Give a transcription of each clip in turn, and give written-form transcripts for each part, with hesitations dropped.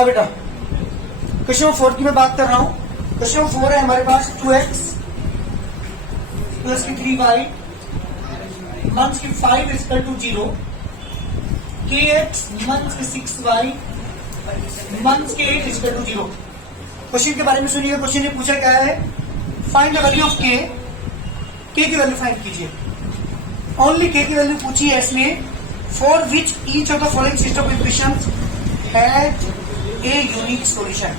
हाँ बेटा, question number 4 की मैं बात कर रहा हूं। क्वेश्चन नंबर 4 है हमारे पास 2x प्लस की 3y मंथ की 5 is equal to 0, kx month की 6y मंथ के 8 इज इक्वल टू 0। क्वेश्चन के बारे में सुनिएगा। क्वेश्चन ने पूछा क्या है, find the value of k की वैल्यू फाइंड कीजिए। ओनली k की वैल्यू पूछी है इसमें, for which each of the following system of equations has a unique solution.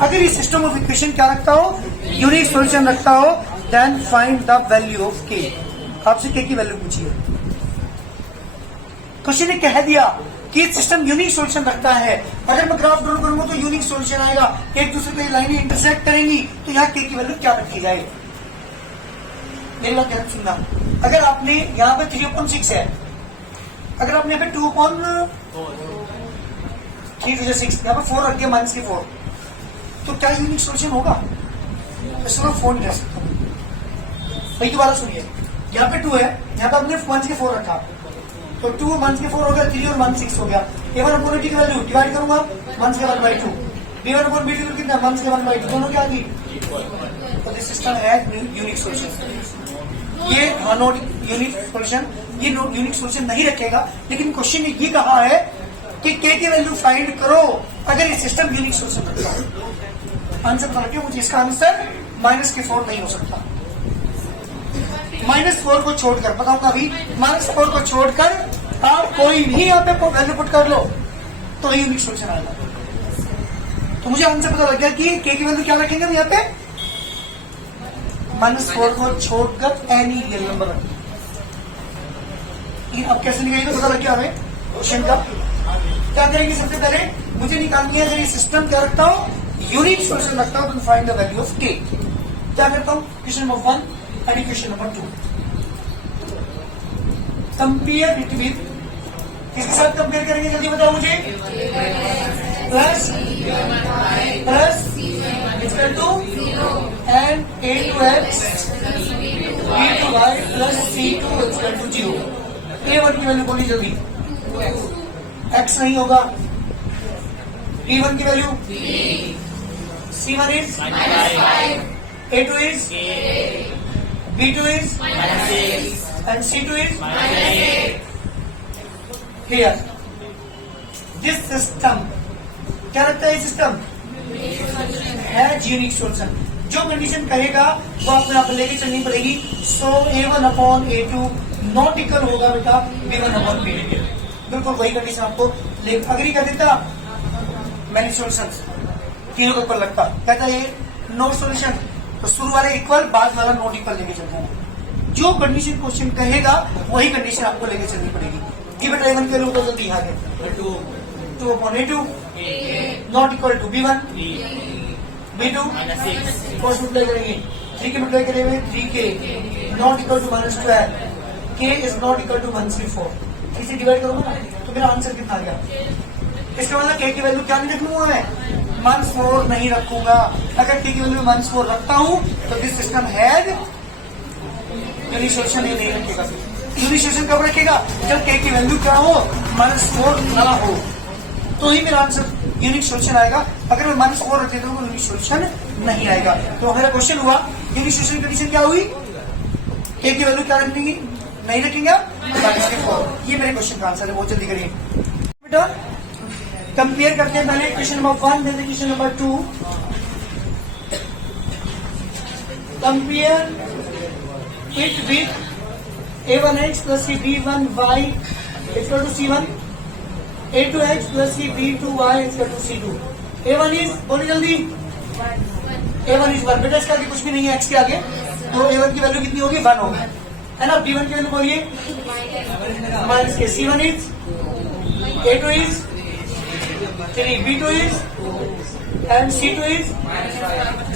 अगर ये सिस्टम ऑफ इक्वेशन क्या रखता हो, यूनिक सॉल्यूशन रखता हो, then find the value of k। आपसे k की वैल्यू पूछी है। क्वेश्चन ने कह दिया कि सिस्टम यूनिक सॉल्यूशन रखता है। अगर मैं ग्राफ ड्रॉ करूंगा तो यूनिक सॉल्यूशन आएगा, एक दूसरे को लाइनें इंटरसेक्ट करेंगी, तो यहाँ k की वैल्यू क्या रखी जाए। मेरी बात ध्यान सुनना। अगर आपने यहाँ पे 3/6 है, अगर आपने यहाँ पे 2/3 यहाँ पे 4 रख दिया माइनस के 4, तो क्या यूनिक सॉल्यूशन होगा? इसमें मैं 4 नहीं रह सकता। भाई दोबारा सुनिए, यहाँ पे 2 है, यहाँ पे आपने माइनस के 4 रखा, तो 2 माइनस के 4 हो गया, 3 और माइनस 6 हो गया। A1 अपॉन की वैल्यू डिवाइड करूंगा माइनस के 1/2, B1 अपॉन B2 कितना माइनस के 1/2, दोनों क्या आती। तो this system has unique solution. ये नॉट यूनिक सॉल्यूशन, ये नॉट यूनिक सॉल्यूशन नहीं रखेगा, लेकिन क्वेश्चन ने ये कहा है कि k की वैल्यू फाइंड करो अगर ये सिस्टम यूनिक सॉल्यूशन रखता है। आंसर बता रखिए मुझे, इसका आंसर माइनस के 4 नहीं हो सकता। -4 को छोड़कर बताऊंगा अभी, -4 को छोड़कर आप कोई भी यहाँ पे वैल्यू पुट कर लो तो यूनिक सॉल्यूशन आएगा। तो मुझे आंसर पता लग गया कि k की वैल्यू क्या रखेंगे हम यहाँ पे, -4 को छोड़कर एनी रियल नंबर रखेंगे। अब कैसे निकालेंगे पता लग गया हमें क्वेश्चन का। क्या करेंगे, सबसे पहले मुझे निकालनी है अगर ये सिस्टम क्या रखता हो, यूनिक सॉल्यूशन रखता हो, तो find the value of k। क्या करता हूं, question number 1 and question number 2 compare it with, किसके साथ कंपेयर करेंगे जल्दी बताओ मुझे, plus equal to and a2x b2y plus c2 equal to 0। a1 की वैल्यू बोली जल्दी, x नहीं होगा, b1 की value c1 is a2 is b2 is and c2 is here. This system क्या लगता है, सिस्टम है यूनिक सॉल्यूशन। जो कंडीशन कहेगा वो अपने आप लेके चलनी पड़ेगी। So a1 upon a2 not equal होगा बेटा b1 अपॉन b2। बिल्कुल वही कंडीशन आपको अगर ही कर देता मैनी सॉल्यूशन तीनों के ऊपर लगता, कहता ये नो सॉल्यूशन, तो शुरू वाले इक्वल बाद वाला नॉट इक्वल लेके चलता है। जो कंडीशन क्वेश्चन कहेगा वही कंडीशन आपको लेके चलनी पड़ेगी। ये बेटा a1 के लोग जल्दी आ गए, 2 upon a2 not equal to b1 b2 cross multiply करेंगे, 3 के मल्टीप्लाई करेंगे 3k not equal to -12, k is not equal to 134। इसे डिवाइड करूंगा तो मेरा आंसर कितना आ गया। इसका मतलब k की वैल्यू क्या नहीं रखूंगा मैं, -4 नहीं रखूंगा। अगर k की वैल्यू -4 रखता हूं तो this system has unique solution नहीं रखेगा। यूनिक सॉल्यूशन कब रखेगा, जब k की वैल्यू क्या हो, -4 ना हो, तो ही मेरा आंसर यूनिक सॉल्यूशन आएगा। अगर मैं -4 रख देता हूँ तो यूनिक सॉल्यूशन नहीं आएगा। तो मेरा क्वेश्चन हुआ यूनिक सॉल्यूशन कंडीशन क्या हुई, k की वैल्यू क्या रखेंगे, नहीं रखेंगे -4। ये मेरे क्वेश्चन का आंसर है, बहुत जल्दी करिए बेटा। कंपेयर करते हैं पहले क्वेश्चन नंबर 1 देते question number 2। Compare it with a1x plus c b1y equal to c1, a2x plus c b2y equal to c2। a1 is बोलिए जल्दी, a1 इज 1 बेटा, इसका आगे कुछ भी नहीं है x के आगे, तो a1 की वैल्यू कितनी होगी, 1 होगी, है ना। b1 की वैल्यू बोलिए माइनस के, c1 is a2 is 3, b2 is and c2 is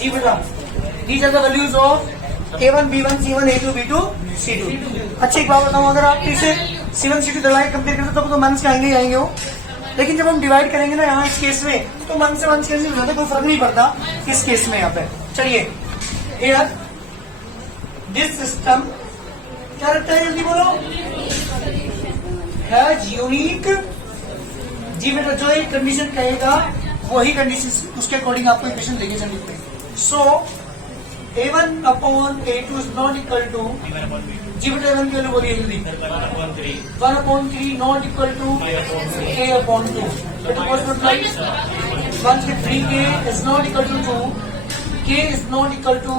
जी बेटा। These are the values of a1, b1, c1, a2, b2, c2। अच्छा एक बात बताऊं, अगर आप इसे c1, c2 डिवाइड कंपेयर करते तब तो मन से आएंगे ही आएंगे वो, लेकिन जब हम डिवाइड करेंगे ना यहाँ इस केस में, तो मन से ज्यादा कोई फर्क नहीं पड़ता इस केस में। यहाँ पे चलिए, here this system क्या रखता है, जल्दी बोलो, हैज यूनिक जी बेटा जो एक कंडीशन कहेगा वही कंडीशन उसके अकॉर्डिंग आपको इक्वेशन लेके चलनी पड़ेगी। So A1 upon A2 is not equal to, जी बेटा A1 की वैल्यू बोलिए जल्दी, 1/3 not equal to A upon 2, 1/3K is not equal to 2, K is not equal to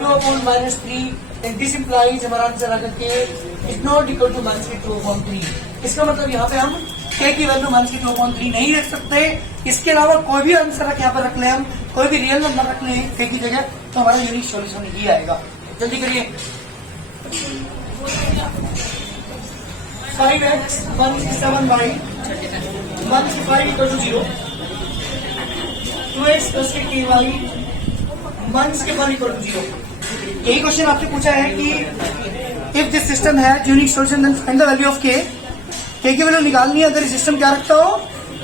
2/-3 and this implies हमारा आंसर आकर K is not equal to -2/3। इसका मतलब यहाँ पे हम K की वैल्यू -2/3 नहीं रख सकते। इसके अलावा कोई भी आंसर यहाँ पर रख ले, हम कोई भी रियल नंबर रख ले K की जगह, तो हमारा यूनिक सॉल्यूशन ही आएगा। जल्दी करिए। 5x 167y 165 equal to 0, 2x plus के ky 1 इक्वल टू 0। यही क्वेश्चन आपसे पूछा है कि इफ दिस सिस्टम है unique solution then find the value of K की वैल्यू निकालनी है। अगर इस सिस्टम क्या रखता हो,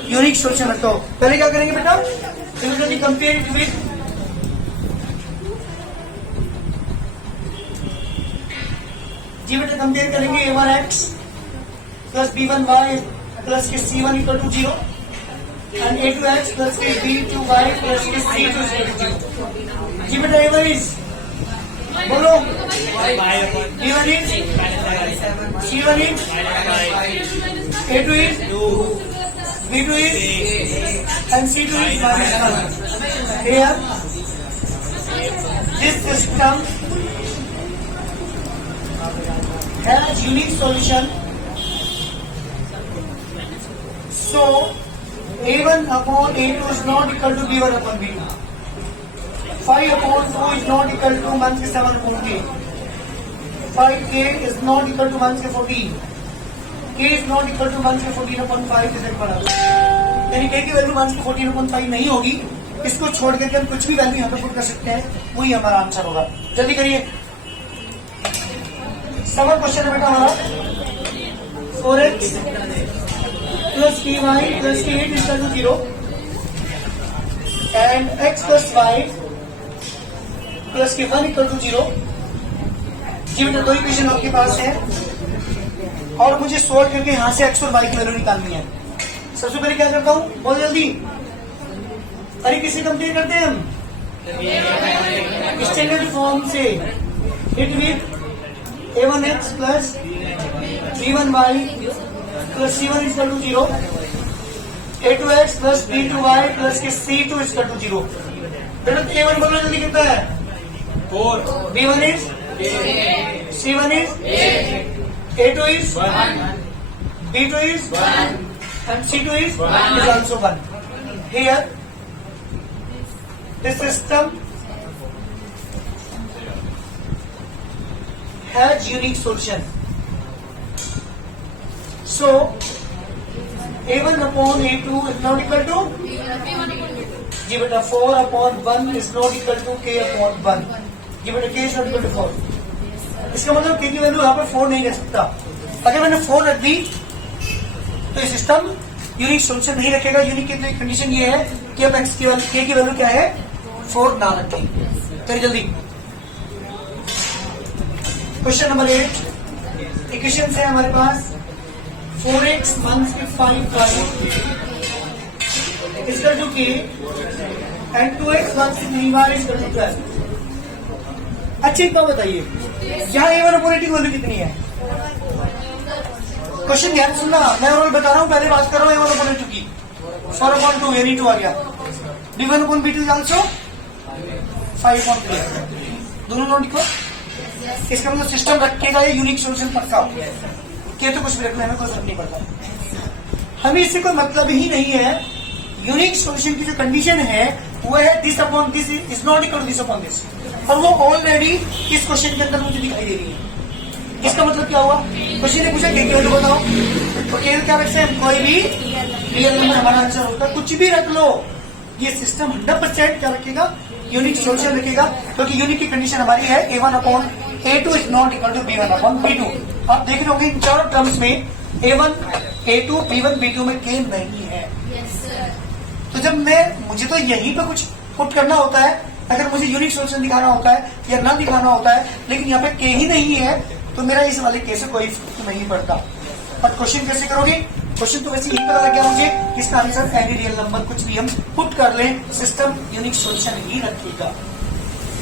यूनिक सॉल्यूशन रखता हो। पहले क्या करेंगे बेटा, सिमिलरली कंपेयर इट विद जी बेटा कंपेयर करेंगे A1x प्लस B1y प्लस के C1 equal to 0 and A2x plus के B2y प्लस के C2 इक्वल टू 0। जी बेटा A1 इज बोलो, B1 is, C1 is, A2 is, B2 is, and C2 is -1. Here, this system has unique solution. So, A1 upon A2 is not equal to B1 upon B2. 5/2 is not equal to 1/7 5K is not equal to 1/14. K is not equal to 1/14/5 is equal, यानी K की value 1/14/5 नहीं होगी। इसको छोड़ करके हम कुछ भी वैल्यू यहाँ पे पुट कर सकते हैं, वही हमारा आंसर होगा। जल्दी करिए। समर क्वेश्चन है बेटा हमारा 4x प्लस ky प्लस के 8 equal to 0 and x plus y plus के 1 इक्वल टू 0। जी बेटा दो इक्वेशन आपके पास है और मुझे सोल्व करके यहां से x और y की वैल्यू निकालनी है। सबसे पहले क्या करता हूं, बहुत जल्दी, अरे किससे कंपेयर करते हैं हम, स्टैंडर्ड फॉर्म से। It with A1x plus B1y plus C1 equal to 0, A2x plus B2y plus के C2 इक्वल टू 0। बेटा A1 बोलो जल्दी कितना है, 4, B1 is, C1 is, A2 is 1, B2 is 1, and C2 is also 1. Here, this system has unique solution. So, A1 upon A2 is not equal to, जी बेटा 4/1 is not equal to K upon 1. जी बेटा K is not equal to 4. इसका मतलब K की value यहाँ पर 4 नहीं रह सकता। अगर मैंने 4 रख दी तो ये सिस्टम यूनिक सोल्यूशन नहीं रखेगा। यूनिक की कंडीशन ये है कि अब K की वैल्यू क्या है, 4 ना रखें। चलिए जल्दी। क्वेश्चन नंबर 8, इक्वेशन है हमारे पास 4x 1/5y equal to K and 2x 1/3y equal to 12। अच्छी बात बताइए, यहाँ A1 अपॉन A2 की वैल्यू कितनी है? क्वेश्चन ध्यान सुनना, मैं और बता रहा हूँ, पहले बात कर रहा हूँ A1 अपॉन A2 की। 4/2 यानी 2 आ गया। B1 अपॉन B2 आल्सो 5/3, दोनों नॉट इक्वल। इसका मतलब सिस्टम रखेगा ये यूनिक सोल्यूशन पक्का। क्या तो कुछ भी रखना है, कोई फर्क नहीं पड़ता। हमें इससे कोई मतलब ही नहीं है। यूनिक सोल्यूशन की जो कंडीशन है वो है this upon this is not equal to this upon this, और वो ऑलरेडी इस क्वेश्चन के अंदर मुझे दिखाई दे रही है। इसका मतलब क्या हुआ, क्वेश्चन ने पूछा K की वैल्यू बताओ, तो K क्या रखते हैं, कोई भी रियल नंबर हमारा आंसर होता है, कुछ भी रख लो। ये सिस्टम 100% क्या रखेगा, यूनिक सोल्यूशन रखेगा, क्योंकि यूनिक की कंडीशन हमारी है A1 upon A2 is not equal to B1 upon B2। आप देख रहे होंगे इन चारों टर्म्स में A1 A2 B1 B2 में K नहीं है। तो जब मुझे तो यहीं पे कुछ पुट करना होता है, अगर मुझे यूनिक सोल्यूशन दिखाना होता है या ना दिखाना होता है, लेकिन यहाँ पे K ही नहीं है, तो मेरा इस वाले K से कोई फर्क नहीं पड़ता। पर क्वेश्चन कैसे करोगे, क्वेश्चन तो वैसे यही पता लग गया मुझे, इसका आंसर एनी रियल नंबर कुछ भी हम पुट कर लें, सिस्टम यूनिक सॉल्यूशन ही रखेगा।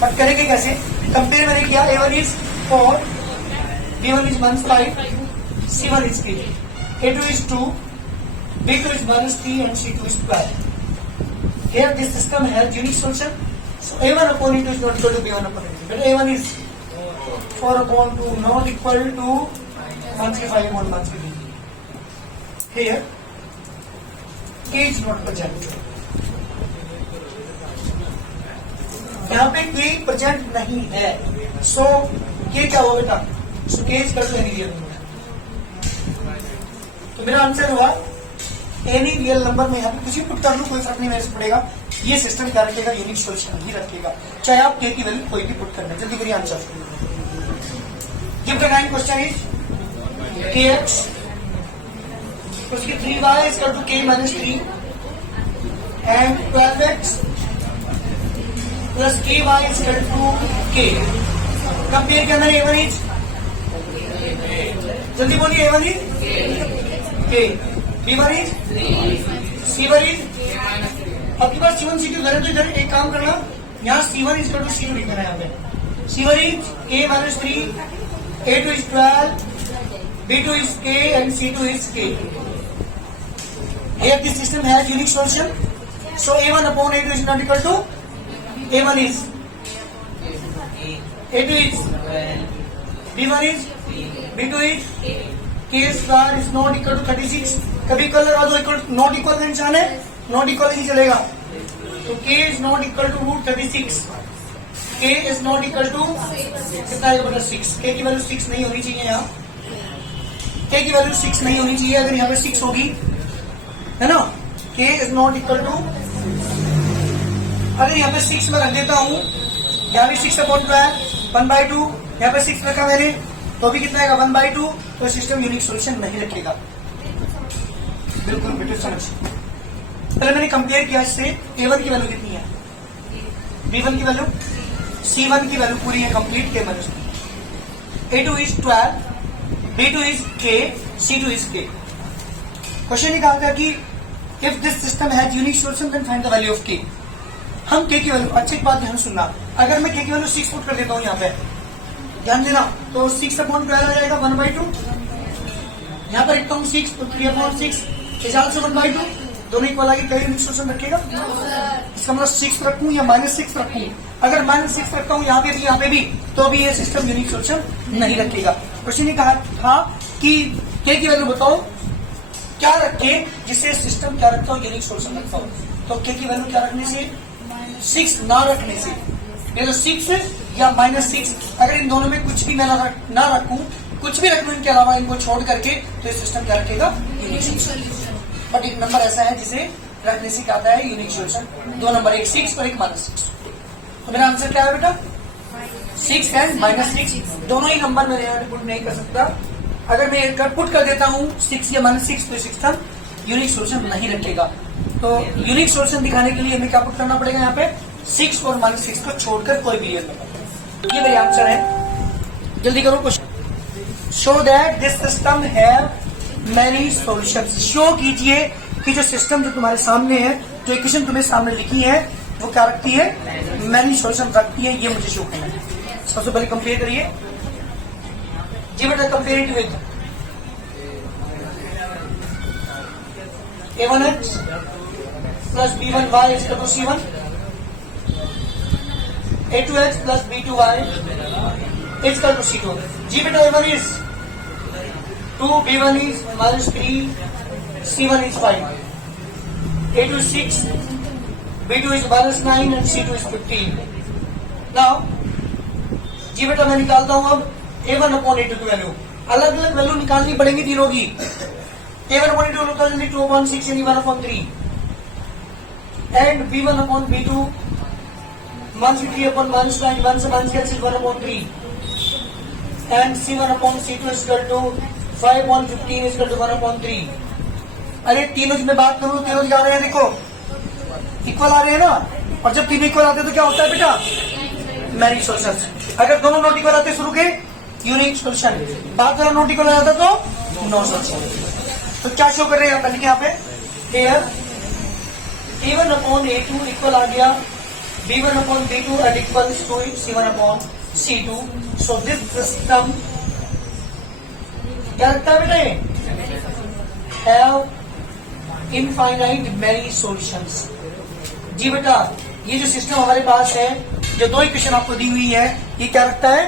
बट करेंगे कैसे? कंपेयर मैंने किया, A1 is 4, B1 is 15, C1 is 3, A2 is 2, B2 is -3 and C2 is 12. Here this system has unique solution. So A1 upon A2 is not equal to B1 upon A2. But A1 is 4 upon 2 not equal to 135 upon 135. Here K is not present. यहाँ पे K present नहीं है. So K क्या होगा बेटा? So K is equal to any real number. तो मेरा answer हुआ एनी रियल नंबर में यहाँ पे कुछ भी पुट कर लूं, कोई फर्क नहीं मेरे से पड़ेगा, ये सिस्टम क्या रखेगा? यूनिक सॉल्यूशन ही रखेगा, चाहे आप K की वैल्यू कोई भी पुट करना। जल्दी करिए answer. Give the time question is Kx उसकी 3y is equal to K minus 3 and 12x plus Ky is equal to K। Compare करना है A1 इज, जल्दी बोलिए, A1 is K, B1 is, C1 is, आपके पास C1 C2 घर है तो इधर एक काम करना, यहाँ C1 is equal to C2 लिखना है। यहाँ पे C1 is K minus 3, A2 is 12, B2 is K and C2 is K. Here this system has unique solution. So A1 upon A2 is not equal to, A1 is, A2 is, B1 is, B2 is, K square is not equal to 36. कभी equal लगा दो, equal not equal का निशान है, not equal नहीं चलेगा, तो K is not equal to √36. K is not equal to कितना है बता 6। K की वैल्यू 6 नहीं होनी चाहिए, यहाँ K की वैल्यू 6 नहीं होनी चाहिए, अगर यहाँ पे 6 होगी है ना, K is not equal to, अगर यहाँ पे 6 मैं रख देता हूँ, यहाँ भी 6/12 1/2, यहाँ पे 6 रखा मैंने तो अभी कितना आएगा 1/2, तो सिस्टम यूनिक सॉल्यूशन नहीं रखेगा। बिल्कुल बेटे समझ। पहले मैंने कंपेयर किया इससे, A1 की वैल्यू कितनी है, B1 की वैल्यू, C1 की वैल्यू पूरी है complete, K minus 3, A2 is 12, B2 is K, C2 is K। Question ये कहा था कि if this system has unique solution then find the value of K। हम K की वैल्यू, अच्छी बात ध्यान सुनना, अगर मैं K की वैल्यू 6 पुट कर देता हूँ यहाँ पे, ध्यान देना, तो 6/12 आ जाएगा 1/2, यहाँ पर लिखता हूँ 6 तो 3/6 इज आल्सो 1/2, दोनों इक्वल आगे, क्या यूनिक सॉल्यूशन रखेगा? इसका मतलब 6 रखूं या -6 रखूं, अगर -6 रखता हूँ यहाँ पे भी यहाँ पे भी, तो भी ये सिस्टम यूनिक सॉल्यूशन नहीं रखेगा। क्वेश्चन ये कहा था कि K की वैल्यू बताओ क्या रखे जिससे सिस्टम क्या रखता हूँ, यूनिक सॉल्यूशन रखता हूँ, तो K की वैल्यू क्या रखने से, 6 ना रखने से, ये तो 6 या -6, अगर इन दोनों में कुछ भी मैं ना रखूं, कुछ भी रख लूं इनके अलावा, इनको छोड़ करके, तो ये सिस्टम क्या रखेगा? Unique solution. बट एक नंबर ऐसा है जिसे रखने से क्या आता है? Unique solution. दो नंबर, एक 6 और एक -6। तो मेरा आंसर क्या है बेटा? 6 एंड -6, दोनों ही नंबर मेरे यहाँ पुट नहीं कर सकता। अगर मैं पुट कर देता हूँ 6 या -6, तो सिस्टम यूनिक सॉल्यूशन नहीं रखेगा। तो यूनिक सॉल्यूशन दिखाने के लिए हमें क्या पुट करना पड़ेगा? यहाँ पे 6 और -6 को छोड़कर कोई भी रियल नंबर। ये मेरे आंसर है। जल्दी करो question. Show that this system have many solutions. Show कीजिए कि जो सिस्टम जो तुम्हारे सामने है, जो इक्वेशन तुम्हें सामने लिखी है, वो क्या रखती है? मैनी सॉल्यूशन रखती है, ये मुझे शो करना है। सबसे पहले कंपेयर करिए जी बेटा, compare it with A1x plus B1y is equal to C1, A2x plus B2y is equal to C2। जी बेटा, A1 is 2, B1 is -3, C1 is 5, A2 is 6, B2 is -9 and C2 is 15। Now जी बेटा मैं निकालता हूं अब A1 upon A2 की value. अलग अलग value निकालनी पड़ेगी तीनों की। A1 upon A2 निकाल जल्दी, 2 upon 6 यानी 1 upon 3 and B1 upon B2 -3 upon -9, 1 से minus cancel, 1 upon 3 and C1 upon C2 is equal to 5 upon 15 is equal to 1 upon 3। अरे तीनों की मैं बात करूं तो तीनों आ रहे हैं, देखो इक्वल आ रहे हैं ना, और जब तीनों इक्वल आते हैं तो क्या होता है बेटा? Many solution. अगर दोनों नॉट इक्वल आते शुरू के यूनिक सॉल्यूशन, बात करो नॉट इक्वल आता तो नो सॉल्यूशन। तो क्या शो कर रहे हैं अपन यहाँ पे, here A1 upon A2 equal आ गया B1 upon B2 and equals to C1 upon C2. So this system क्या लगता है बेटा, have infinite many solutions. जी बेटा, ये जो सिस्टम हमारे पास है, जो दो इक्वेशन आपको दी हुई है, ये क्या रखता है,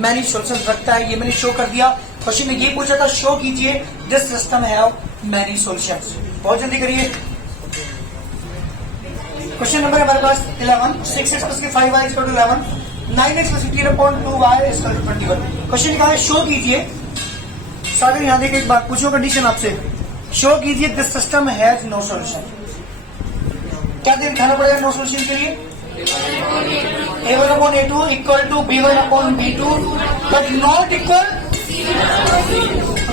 मैनी सॉल्यूशन रखता है. ये मैंने शो कर दिया. क्वेश्चन में ये पूछा था, शो कीजिए this system have many solutions. बहुत जल्दी करिए. क्वेश्चन नंबर हमारे पास 11. 6x plus 5y is equal to 11. 9x plus 15/2y is equal to 21. Question कहा है, शो कीजिए. सागर यहाँ देखिए, एक बात पूछो, कंडीशन आपसे, शो कीजिए this system has no solution. क्या दिखाना पड़ेगा नो सॉल्यूशन के लिए, A1 upon A2 equal to B1 upon B2 but not equal.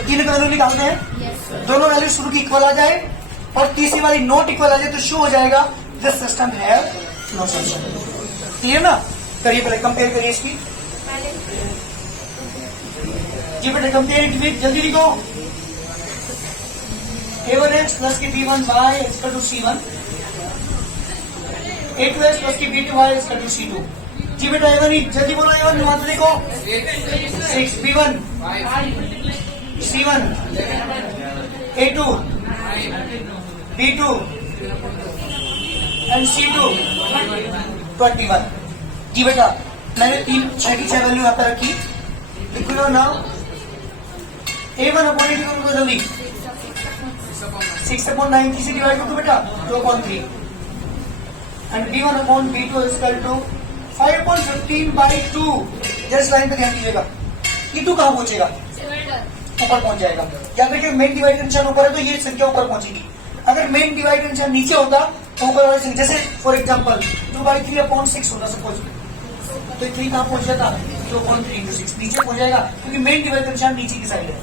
तीन वैल्यू निकालते हैं, दोनों वैल्यू शुरू की इक्वल आ जाए और तीसरी वाली नॉट इक्वल आ जाए तो शो हो जाएगा this system have no solution. Clear ना. करिए पहले कंपेयर करिए इसकी. जी बेटे कंपेयर इट विद, जल्दी लिखो. A1x प्लस की B1y equal to C1. A2x plus की B2y इक्वल टू C2. जी बेटा A1 जल्दी बोलो. A1 मात्र लिखो. 6 B1 C1 A2 B2 and C2 21. जी बेटा मैंने 6 की 6 वैल्यू यहाँ पर रखी. लिख लो नाउ. A1 अपॉन A2 को जल्दी 6 अपॉन 9 से डिवाइड करो बेटा 2 upon 3 and B1 upon B2 is equal to 5 upon 15/2. Just line पे ध्यान दीजिएगा. ये 2 कहाँ पहुंचेगा, ऊपर पहुंच जाएगा. याद रखिए मेन डिवाइड निशान ऊपर है तो ये संख्या ऊपर पहुंचेगी. अगर मेन डिवाइड निशान नीचे होता तो ऊपर वाली संख्या, जैसे फॉर एग्जाम्पल 2/3/6 होता सपोज, तो 3 कहाँ पहुंच जाता, 2/3 into 6 नीचे पहुंच जाएगा क्योंकि मेन डिवाइड निशान नीचे की साइड है.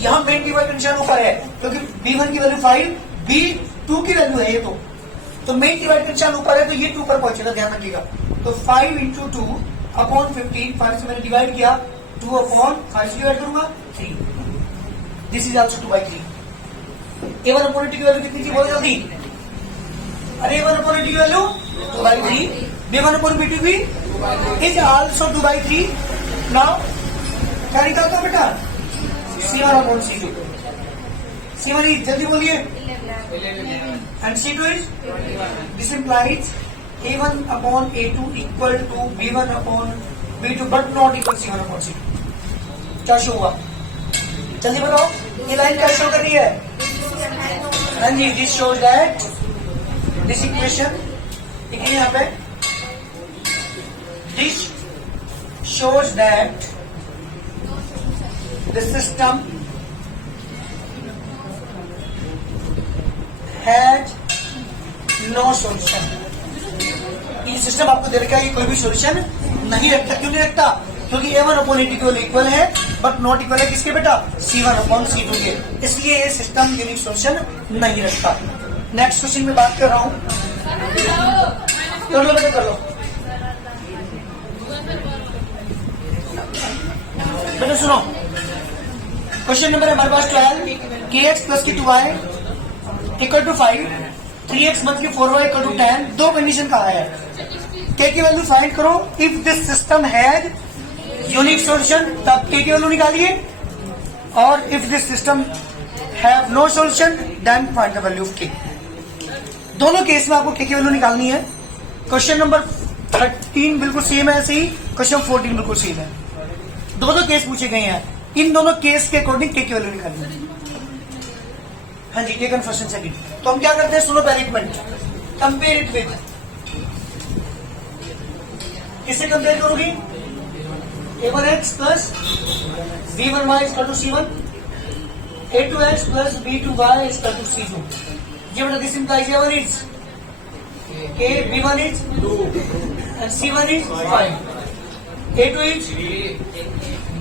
यहाँ मेन डिवाइड निशान ऊपर है क्योंकि B1 की वैल्यू 5, B2 की वैल्यू है ये तो मेन डिवाइड निशान ऊपर है तो ये 2 पर पहुंचेगा. ध्यान रखिएगा. तो 5 into 2 अपॉन 15, 5 से मैंने डिवाइड किया, 2 अपॉन 5 से डिवाइड करूंगा 3. This is also 2/3. A1 upon A2 की वैल्यू कितनी थी, बहुत जल्दी. अरे A1 अपॉन A2 की वैल्यू 2/3. B1 अपॉन B2 भी इज ऑल्सो 2/3. नाउ क्या निकलता है बेटा, C1 upon C2. C1 is, जल्दी बोलिए, and C2 is, this implies A1 upon A2 equal to B1 upon B2 but not equal C1 upon C2. क्या show हुआ, जल्दी बताओ. ये लाइन क्या शो कर रही है, हाँ जी, this shows that this equation, देखिए यहाँ पे, this shows that the system has no solution. ये सिस्टम आपको दे रखा है, ये कोई भी सॉल्यूशन नहीं रखता. क्यों नहीं रखता, क्योंकि A1 अपॉन A2 इक्वल है बट नॉट इक्वल है किसके बेटा, C1 अपॉन C2 के. इसलिए ये सिस्टम यूनिक सॉल्यूशन नहीं रखता. नेक्स्ट क्वेश्चन में बात कर रहा हूं. कर लो बेटा, कर लो बेटा. सुनो क्वेश्चन नंबर है हमारे पास 12. kx प्लस की 2y इक्वल टू 5, 3x मतलब की 4y इक्वल टू 10. दो कंडीशन कहा है, k की वैल्यू फाइंड करो. If this system has unique solution तब k की वैल्यू निकालिए, और if this system have no solution then find the value of k. दोनों केस में आपको k की वैल्यू निकालनी है. क्वेश्चन नंबर 13 बिल्कुल सेम है, ऐसे ही क्वेश्चन 14 बिल्कुल सेम है. दोनों केस पूछे गए हैं, इन दोनों केस के अकॉर्डिंग k की वैल्यू निकालनी है. हाँ जी, टेकन फर्स्ट एंड सेकंड. तो हम क्या करते हैं, सुनो पहले एक मिनट. कंपेयर इट विद, किससे कंपेयर करोगी, A1x plus B1y equal to C1, A2x plus B2y equal to C2. ये बेटा this implies A1 is K, B1 is 2 and C1 is 5, A2 is,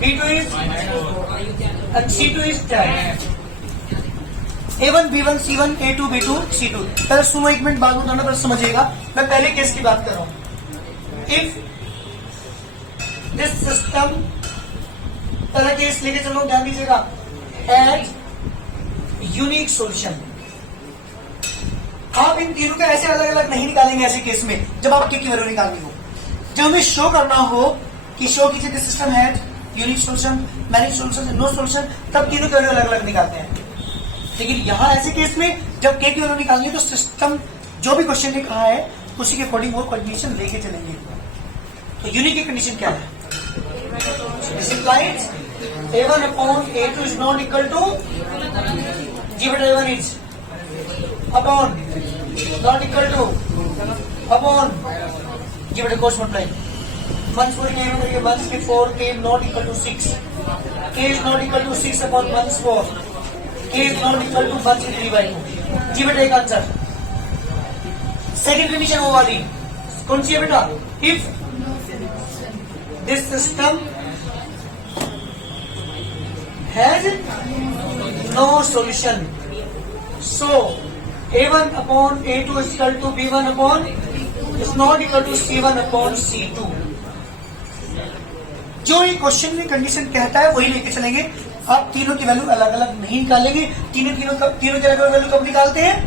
B2 is and C2 is 10. A1 B1 C1 A2 B2 C2. पहले सुनो एक minute, बात बताना पर समझिएगा. मैं पहले केस की बात कर रहा हूं. इफ दिस सिस्टम, पहला केस लेके चलो, ध्यान दीजिएगा, हैज यूनिक सॉल्यूशन। आप इन तीनों का ऐसे अलग अलग नहीं निकालेंगे ऐसे केस में जब आप के की वैल्यू निकालनी हो। जब हमें शो करना हो कि शो कीजिए दिस सिस्टम है unique solution, many solution, no solution, तब तीनों की वैल्यू अलग अलग निकालते हैं। लेकिन यहां ऐसे केस में जब के की वैल्यू निकालनी है तो सिस्टम जो भी क्वेश्चन ने कहा है उसी के अकॉर्डिंग वो कंडीशन लेके चलेंगे। तो यूनिक की कंडीशन क्या है? This implies a1 upon a2 is not equal to g beta a1 is upon not equal to upon g beta cos multiply 1 4 k 1 के 1 के 4 k not equal to 6 k is not equal to 6 upon 1 4 k is not equal to 1 3 by 2 g beta एक answer. Second condition वो वाली कौन सी है बेटा? If this system has no solution so a1 upon a2 is equal to b1 upon is not equal to c1 upon c2। जो ये question में कंडीशन कहता है वही लेके चलेंगे। आप तीनों की वैल्यू अलग अलग नहीं निकालेंगे। तीनों की अलग अलग वैल्यू कब निकालते हैं?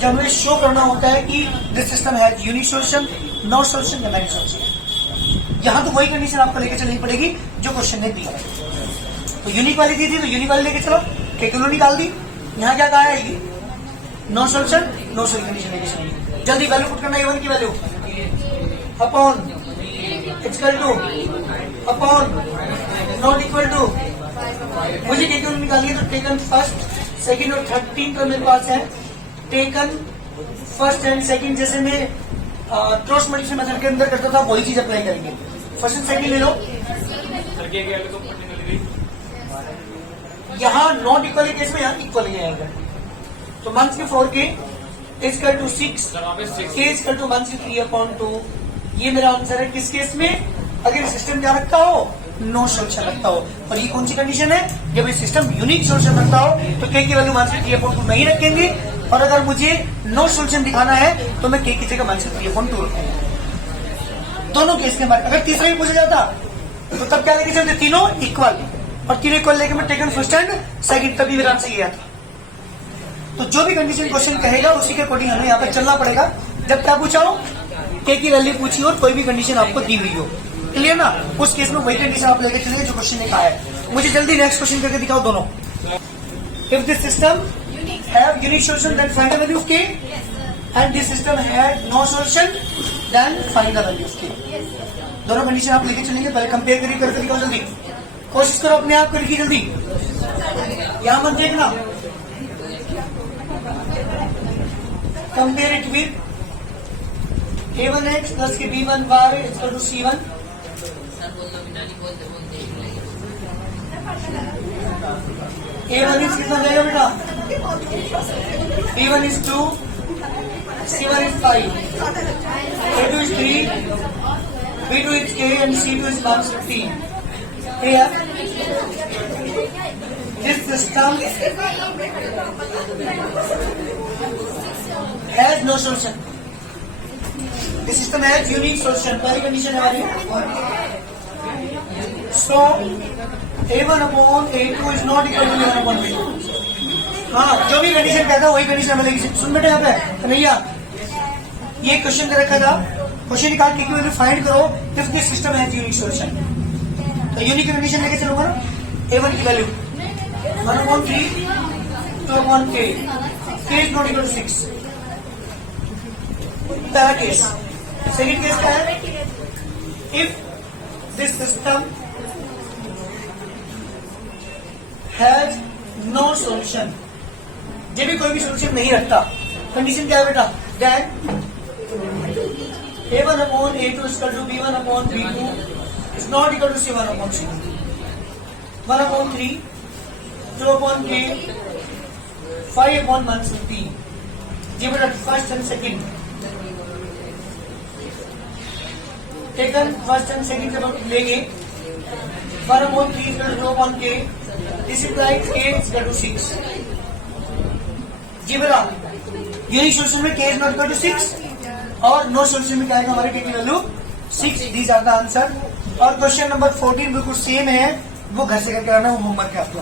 जब हमें शो करना होता है कि this system has unique solution, no solution या मैनेज सॉल्यूशन। यहां तो वही कंडीशन आपको लेके चलनी पड़ेगी जो क्वेश्चन ने दिया है। तो यूनिक वाली दी थी तो यूनिक वाली लेके चलो, के किलो निकाल दी। यहाँ क्या कहा है? No solution, no solution condition लेके चलेंगे। जल्दी वैल्यू पुट करना a1 की value upon equal to upon not equal to. मुझे के किलो निकालिए तो टेकन फर्स्ट, सेकंड और थर्ड तीन का मेरे पास है। टेकन फर्स्ट एंड सेकंड जैसे मैं क्रॉस मल्टीप्लिकेशन मेथड के अंदर करता था वही चीज अप्लाई करेंगे। फर्स्ट एंड सेकंड ले लो। यहाँ नॉट इक्वल के केस में यहाँ इक्वल ही आएगा। तो 1 के 4 के इक्वल टू 6 के इक्वल टू 1 से 3 अपॉन 2। ये मेरा आंसर है। किस केस में? अगर सिस्टम क्या रखता हो? नो सॉल्यूशन रखता हो। और ये कौन सी कंडीशन है? जब ये सिस्टम यूनिक सॉल्यूशन रखता हो तो के की वैल्यू 1 से 3 अपॉन 2 नहीं रखेंगे। और अगर मुझे नो सॉल्यूशन दिखाना है तो मैं के की जगह 1 से 3 अपॉन 2 रखूंगा। दोनों केस के हमारे अगर तीसरा ही पूछा जाता तो तब क्या लेके चलते? तीनों इक्वल। और तीनों इक्वल लेके मैं टेकन फर्स्ट एंड सेकंड, तभी मेरा आंसर ये आता। तो जो भी कंडीशन क्वेश्चन कहेगा उसी के अकॉर्डिंग हमें यहाँ पर चलना पड़ेगा। जब क्या पूछा हो? के की वैल्यू पूछी और कोई भी कंडीशन आपको दी हुई हो। क्लियर ना? उस केस में वही कंडीशन आप लेके चलेंगे जो क्वेश्चन ने कहा है। मुझे जल्दी नेक्स्ट क्वेश्चन करके दिखाओ दोनों। If this system have unique solution then find the value of K and this system had no solution then find the value of K. दोनों कंडीशन आप लेके चलेंगे। पहले कंपेयर करिए, करके दिखाओ जल्दी। कोशिश करो अपने आप करके जल्दी। यहां मत देखना। Compare it with a1x plus के b1y equal to c1। a1 is कितना जाएगा बेटा? b1 is 2, c1 is 5, a2 is 3, b2 is k and c2 is -15। Here, this system has no solution. This system has unique solution. पहली condition है हमारी। So, a1 upon a2 is not equal to a1 upon b2. हाँ, जो भी condition कहता है वही condition हमें लेगी। सुन बेटे यहाँ पे कन्हैया, ये क्वेश्चन दे रखा था। क्वेश्चन निकाल के वैल्यू फाइंड करो if this system has unique solution. तो यूनिक कंडीशन लेके चलोगा ना। a1 की value 1 upon 3, 2 upon k is not equal to 6। पहला केस। सेकंड केस क्या है? If this system has no solution, जब भी कोई भी सॉल्यूशन नहीं रखता, कंडीशन क्या है बेटा? Then a1 upon a2 is equal to b1 upon b2 is not equal to c1 upon c2। 1 upon 3, 2 upon k, 5 upon 115। give it at first and second। Taken first and second जब आप लेंगे 1 upon 3 is equal to 2 upon k, this implies k is equal to 6। जी बेटा, unique solution में k is not equal to 6 और no solution में क्या आएगा हमारे k की value 6। These are the answer. और क्वेश्चन नंबर 14 बिल्कुल सेम है, वो घर से करके आना, वो होमवर्क है आपका।